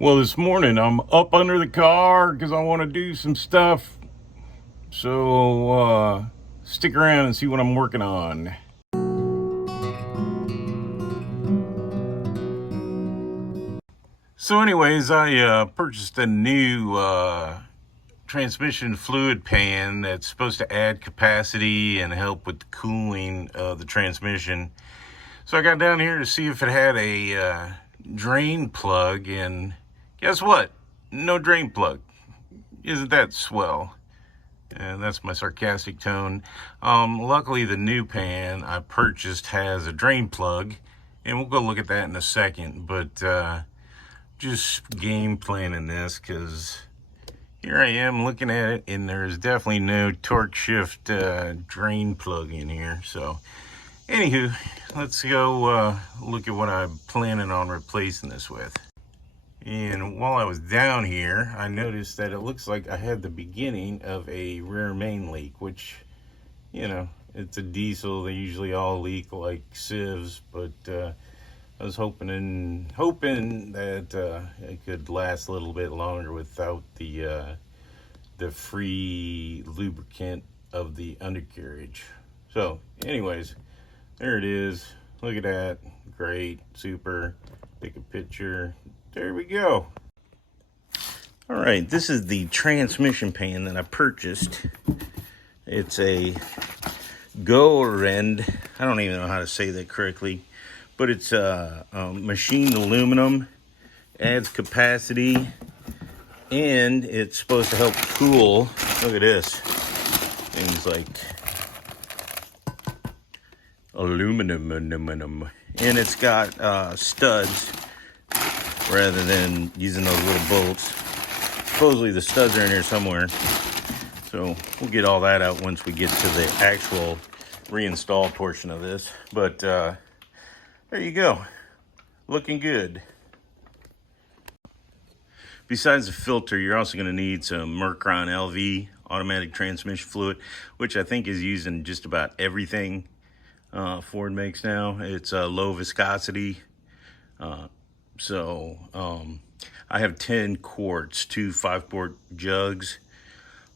Well, this morning I'm up under the car because I want to do some stuff. So stick around and see what I'm working on. So anyways, I purchased a new transmission fluid pan that's supposed to add capacity and help with the cooling of the transmission. So I got down here to see if it had a drain plug, and guess what? No drain plug. Isn't that swell? And that's my sarcastic tone. Luckily, the new pan I purchased has a drain plug, and we'll go look at that in a second. But just game planning this because here I am looking at it, and there's definitely no torque shift drain plug in here. So anywho, let's go look at what I'm planning on replacing this with. And while I was down here, I noticed that it looks like I had the beginning of a rear main leak, which, you know, it's a diesel. They usually all leak like sieves, but I was hoping that it could last a little bit longer without the free lubricant of the undercarriage. So anyways, there it is. Look at that. Great. Super. Take a picture. There we go. All right, this is the transmission pan that I purchased. It's a Goerend. I don't even know how to say that correctly, but it's machined aluminum, adds capacity, and it's supposed to help cool. Look at this. Things like aluminum, and it's got studs rather than using those little bolts. Supposedly the studs are in here somewhere, so we'll get all that out once we get to the actual reinstall portion of this. But there you go, looking good. Besides the filter, you're also going to need some Mercron LV automatic transmission fluid, which I think is used in just about everything Ford makes now. It's low viscosity. So I have 10 quarts, 2 5-quart jugs,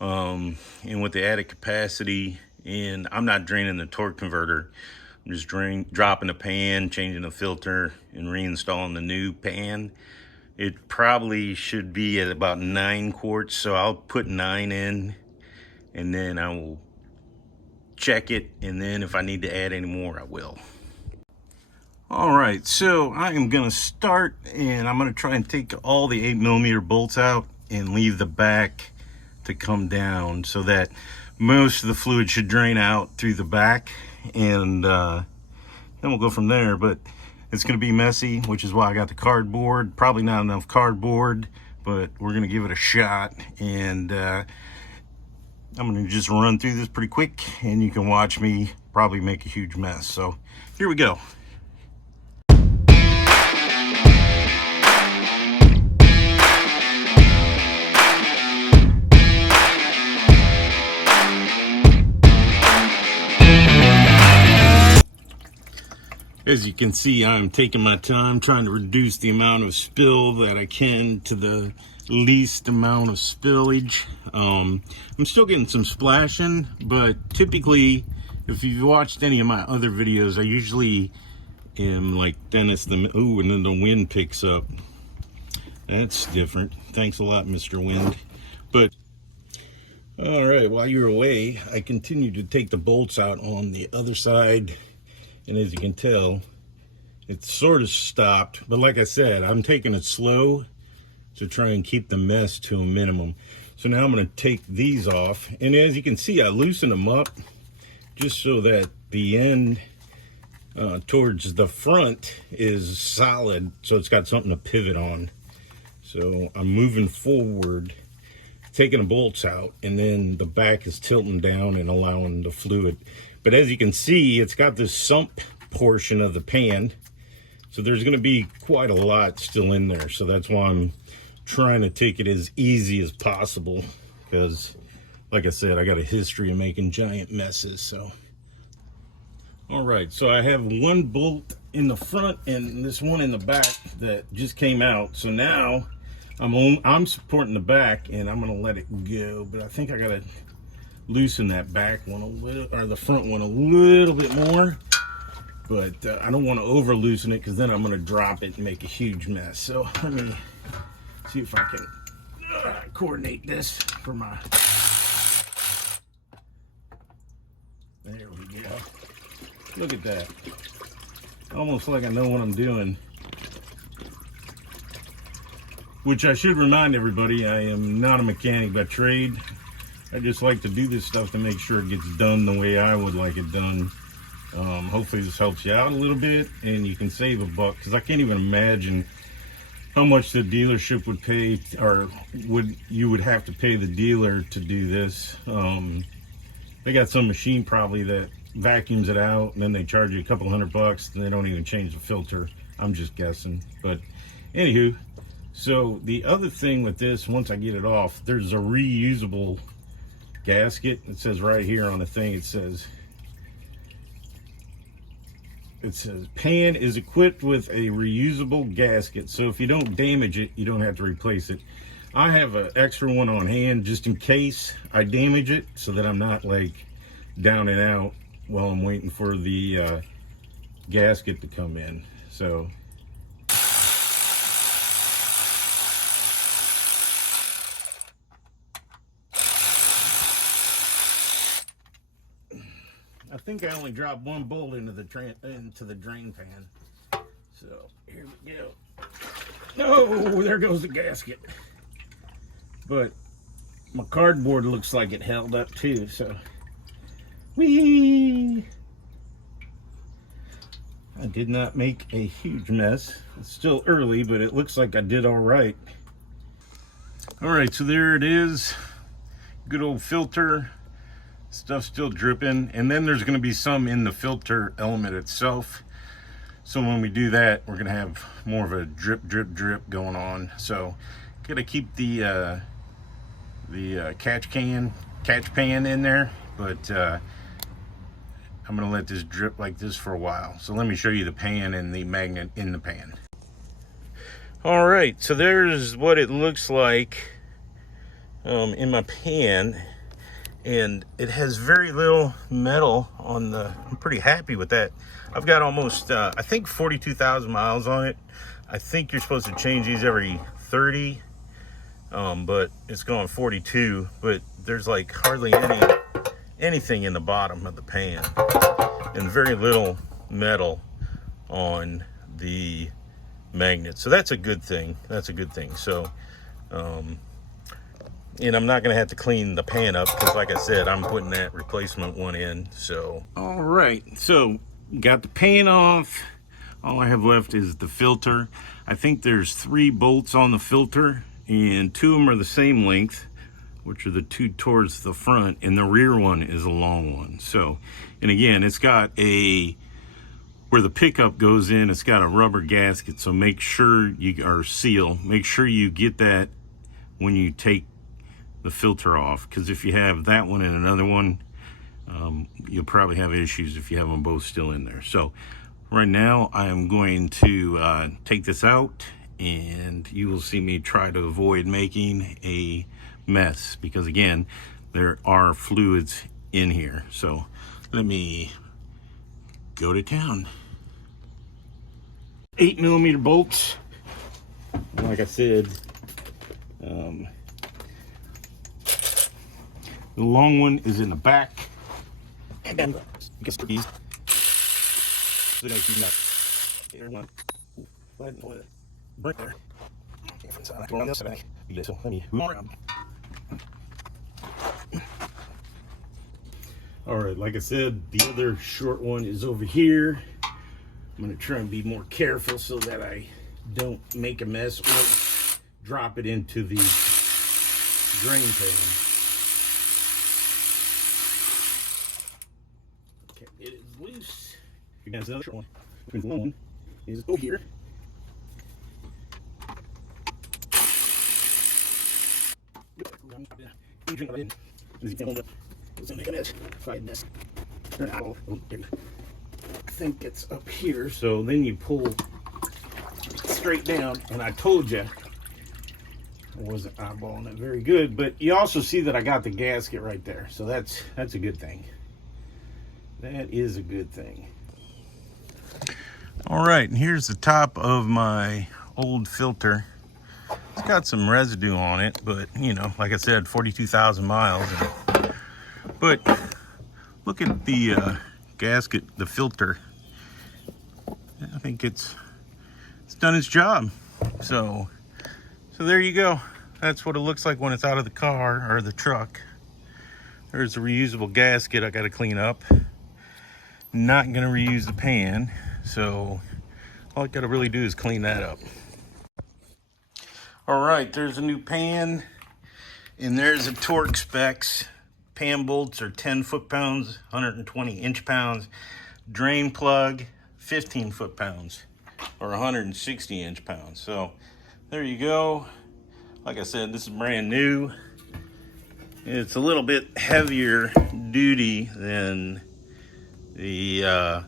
and with the added capacity, and I'm not draining the torque converter. I'm just dropping the pan, changing the filter, and reinstalling the new pan. It probably should be at about 9 quarts, so I'll put 9 in, and then I will check it, and then if I need to add any more, I will. All right, so I am gonna start, and I'm gonna try and take all the 8mm bolts out and leave the back to come down so that most of the fluid should drain out through the back, and then we'll go from there. But it's gonna be messy, which is why I got the cardboard. Probably not enough cardboard, but we're gonna give it a shot, and I'm gonna just run through this pretty quick, and you can watch me probably make a huge mess. So here we go. As you can see, I'm taking my time trying to reduce the amount of spill that I can to the least amount of spillage. I'm still getting some splashing, but typically, if you've watched any of my other videos, I usually am like Dennis the... Ooh, and then the wind picks up. That's different. Thanks a lot, Mr. Wind. But, all right, while you're away, I continue to take the bolts out on the other side. And as you can tell, it's sort of stopped. But like I said, I'm taking it slow to try and keep the mess to a minimum. So now I'm going to take these off. And as you can see, I loosen them up just so that the end towards the front is solid. So it's got something to pivot on. So I'm moving forward, taking the bolts out, and then the back is tilting down and allowing the fluid. But as you can see, it's got this sump portion of the pan. So there's going to be quite a lot still in there. So that's why I'm trying to take it as easy as possible. Because, like I said, I got a history of making giant messes. So, all right. So I have one bolt in the front and this one in the back that just came out. So now I'm supporting the back, and I'm gonna let it go, but I think I gotta loosen that back one a little, or the front one a little bit more. But I don't want to over loosen it, because then I'm gonna drop it and make a huge mess. So let me see if I can coordinate this for my. There we go. Look at that. Almost like I know what I'm doing. Which I should remind everybody, I am not a mechanic by trade. I just like to do this stuff to make sure it gets done the way I would like it done. Hopefully this helps you out a little bit and you can save a buck, because I can't even imagine how much the dealership would pay, or you would have to pay the dealer to do this. They got some machine probably that vacuums it out, and then they charge you a couple $100 and they don't even change the filter. I'm just guessing. But anywho, so the other thing with this, once I get it off, there's a reusable gasket. It says right here on the thing, it says Pan is equipped with a reusable gasket, so if you don't damage it, you don't have to replace it. I have an extra one on hand just in case I damage it, so that I'm not like down and out while I'm waiting for the gasket to come in. So I think I only dropped one bolt into the drain pan. So here we go. No, there goes the gasket. But my cardboard looks like it held up too, so whee! I did not make a huge mess. It's still early, but it looks like I did all right. All right, so there it is. Good old filter. Stuff still dripping, and then there's going to be some in the filter element itself. So when we do that, we're going to have more of a drip going on. So got to keep the catch pan in there, but I'm going to let this drip like this for a while. So let me show you the pan and the magnet in the pan. All right, so there's what it looks like in my pan. And it has very little metal on the, I'm pretty happy with that. I've got almost, I think 42,000 miles on it. I think you're supposed to change these every 30, but it's gone 42, but there's like hardly anything in the bottom of the pan, and very little metal on the magnet. So that's a good thing. That's a good thing. So, and I'm not going to have to clean the pan up, because like I said, I'm putting that replacement one in. So all right, so got the pan off. All I have left is the filter. I think there's 3 bolts on the filter, and 2 of them are the same length, which are the 2 towards the front, and the rear one is a long one. So, and again, it's got where the pickup goes in, it's got a rubber gasket. So make sure make sure you get that when you take the filter off, because if you have that one and another one, you'll probably have issues if you have them both still in there. So right now I am going to take this out, and you will see me try to avoid making a mess, because again, there are fluids in here. So let me go to town. 8mm bolts, like I said. The long one is in the back. And then you can these. So don't keep nuts. Here one. Break there. So let me move around. All right, like I said, the other short one is over here. I'm gonna try and be more careful so that I don't make a mess or drop it into the drain pan. Okay, it is loose. You guys, the other short one, the long one, is over here. I think it's up here. So then you pull straight down, and I told you I wasn't eyeballing it very good, but you also see that I got the gasket right there, so that's a good thing. That is a good thing. All right, and here's the top of my old filter. It's got some residue on it, but you know, like I said, 42,000 miles. But look at the gasket, the filter. I think it's done its job. So there you go. That's what it looks like when it's out of the car or the truck. There's a reusable gasket I got to clean up. Not gonna reuse the pan, so all I gotta really do is clean that up. All right, there's a new pan, and there's the torque specs. Pan bolts are 10 foot-pounds, 120 inch-pounds. Drain plug, 15 foot-pounds, or 160 inch-pounds. So there you go. Like I said, this is brand new. It's a little bit heavier duty than the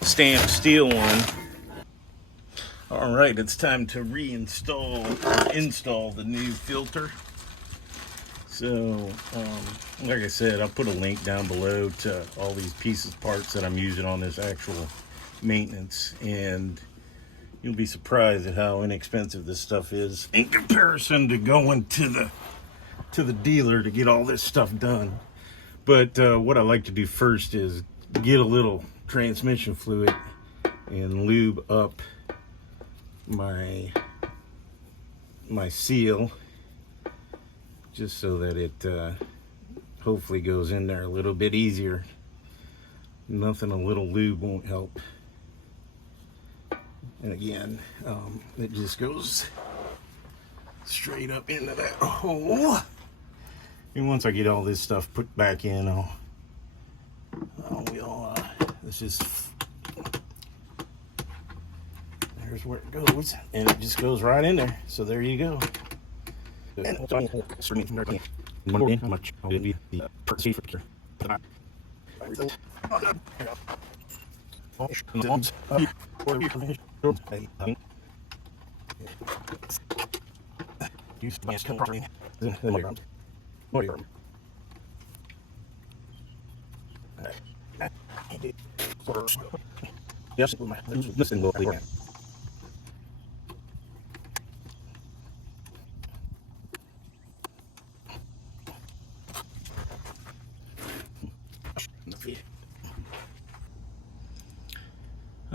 stamped steel one. All right, it's time to reinstall or install the new filter. So, like I said, I'll put a link down below to all these pieces, parts that I'm using on this actual maintenance, and you'll be surprised at how inexpensive this stuff is in comparison to going to the dealer to get all this stuff done. But what I like to do first is get a little transmission fluid and lube up my seal, just so that it hopefully goes in there a little bit easier. Nothing a little lube won't help. And again, it just goes straight up into that hole. And once I get all this stuff put back in, there's where it goes, and it just goes right in there. So there you go.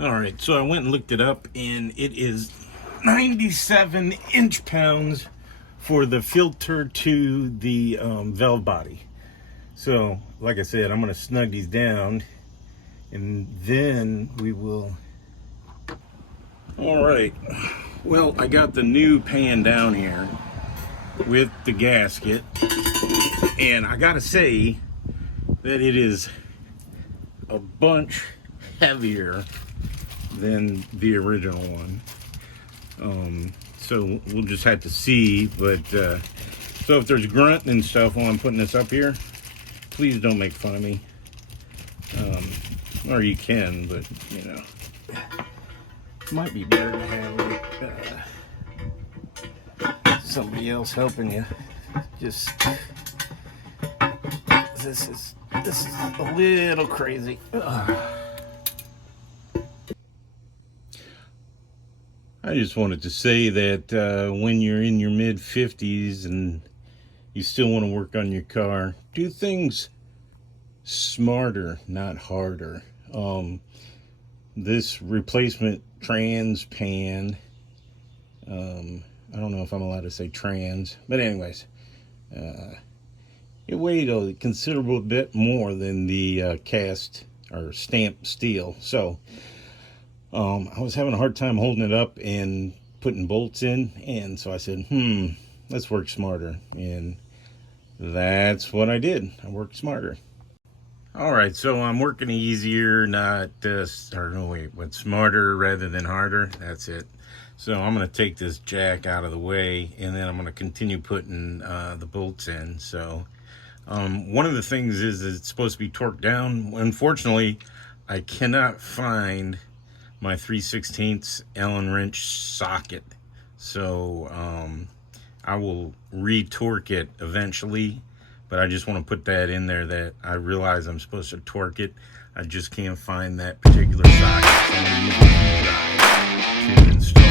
All right, so I went and looked it up, and it is 97 inch-pounds for the filter to the valve body. So, like I said, I'm going to snug these down, and then we will. All right, well, I got the new pan down here with the gasket, and I gotta say that it is a bunch heavier than the original one. So we'll just have to see, but so if there's grunting and stuff while I'm putting this up here, please don't make fun of me. Or you can, but you know, might be better to have somebody else helping you. Just this is a little crazy. I just wanted to say that when you're in your mid-50s and you still want to work on your car, do things smarter, not harder. This replacement trans pan, I don't know if I'm allowed to say trans, but anyways, it weighed a considerable bit more than the cast or stamped steel. So I was having a hard time holding it up and putting bolts in, and so I said, let's work smarter, and that's what I did. I worked smarter. All right, so I'm working easier, not but smarter rather than harder. That's it. So I'm going to take this jack out of the way, and then I'm going to continue putting the bolts in. So one of the things is it's supposed to be torqued down. Unfortunately, I cannot find my 3/16 Allen wrench socket. So I will re-torque it eventually, but I just want to put that in there that I realize I'm supposed to torque it. I just can't find that particular socket, so I'm going to use a key drive to install.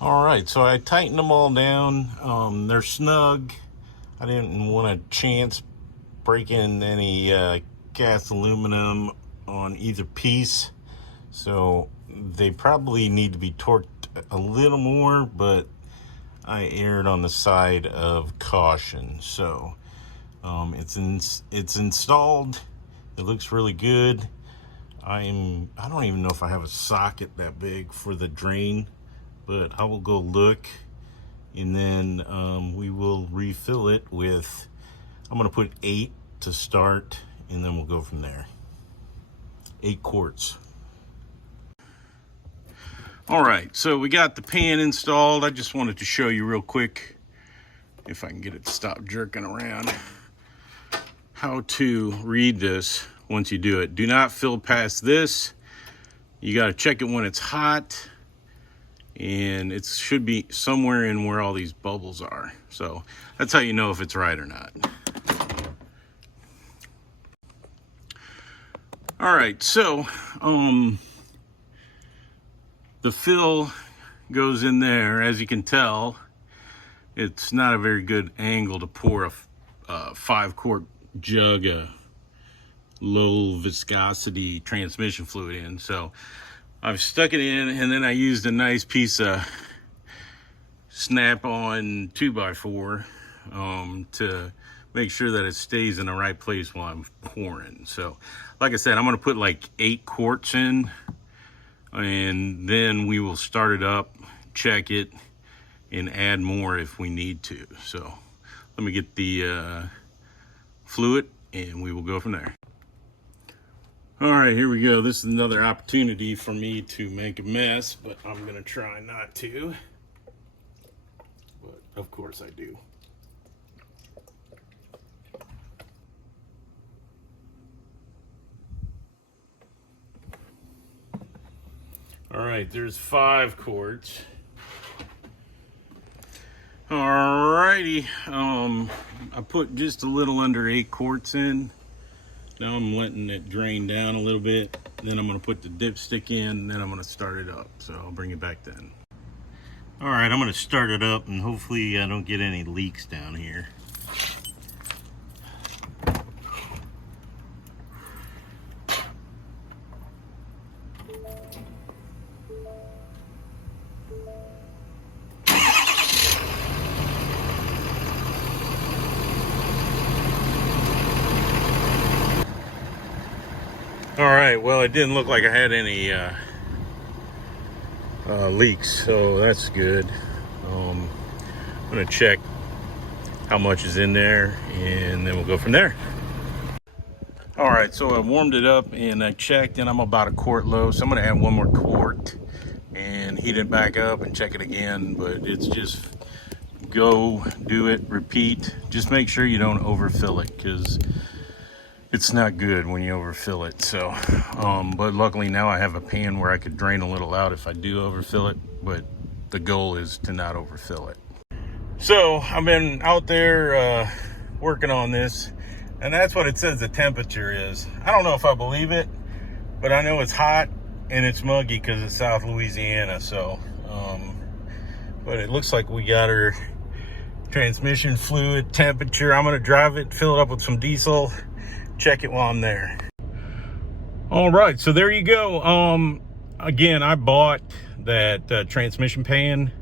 All right, so I tightened them all down. They're snug. I didn't want to chance breaking any cast aluminum on either piece, so they probably need to be torqued a little more, but I erred on the side of caution. So it's installed. It looks really good. I don't even know if I have a socket that big for the drain, but I will go look, and then we will refill it with, I'm gonna put 8 to start, and then we'll go from there. 8 quarts. All right, so we got the pan installed. I just wanted to show you real quick, if I can get it to stop jerking around, how to read this once you do it. Do not fill past this. You gotta check it when it's hot, and it should be somewhere in where all these bubbles are. So that's how you know if it's right or not. All right, so the fill goes in there. As you can tell, it's not a very good angle to pour a 5-quart jug of low viscosity transmission fluid in. So I've stuck it in, and then I used a nice piece of snap-on 2x4 to make sure that it stays in the right place while I'm pouring. So like I said, I'm gonna put like 8 quarts in, and then we will start it up, check it, and add more if we need to. So let me get the fluid, and we will go from there. All right, here we go. This is another opportunity for me to make a mess, but I'm gonna try not to. But of course I do. All right, there's 5 quarts. All righty, I put just a little under 8 quarts in. Now I'm letting it drain down a little bit. Then I'm gonna put the dipstick in, and then I'm gonna start it up. So I'll bring it back then. All right, I'm gonna start it up, and hopefully I don't get any leaks down here. All right, well, it didn't look like I had any leaks, so that's good. I'm gonna check how much is in there, and then we'll go from there. All right, so I warmed it up and I checked, and I'm about a quart low, so I'm gonna add 1 more quart and heat it back up and check it again. But it's just go, do it, repeat. Just make sure you don't overfill it, because it's not good when you overfill it. So but luckily now I have a pan where I could drain a little out if I do overfill it, but the goal is to not overfill it. So I've been out there working on this, and that's what it says the temperature is. I don't know if I believe it, but I know it's hot and it's muggy because it's South Louisiana. So but it looks like we got our transmission fluid temperature. I'm gonna drive it, fill it up with some diesel, check it while I'm there. All right, so there you go. Again, I bought that transmission pan.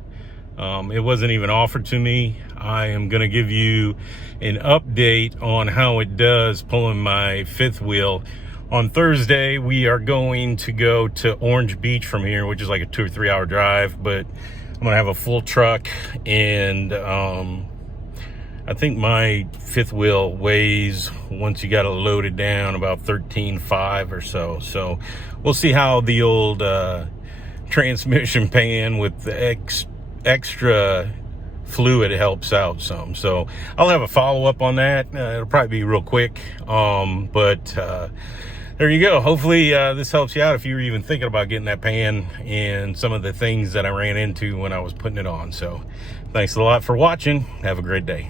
It wasn't even offered to me. I am going to give you an update on how it does pulling my fifth wheel. On Thursday, we are going to go to Orange Beach from here, which is like a 2 or 3 hour drive, but I'm going to have a full truck, and I think my fifth wheel weighs, once you got it loaded down, about 13.5 or so. So we'll see how the old transmission pan with the extra fluid helps out some. So I'll have a follow-up on that. It'll probably be real quick, but there you go. Hopefully this helps you out if you were even thinking about getting that pan and some of the things that I ran into when I was putting it on. So thanks a lot for watching. Have a great day.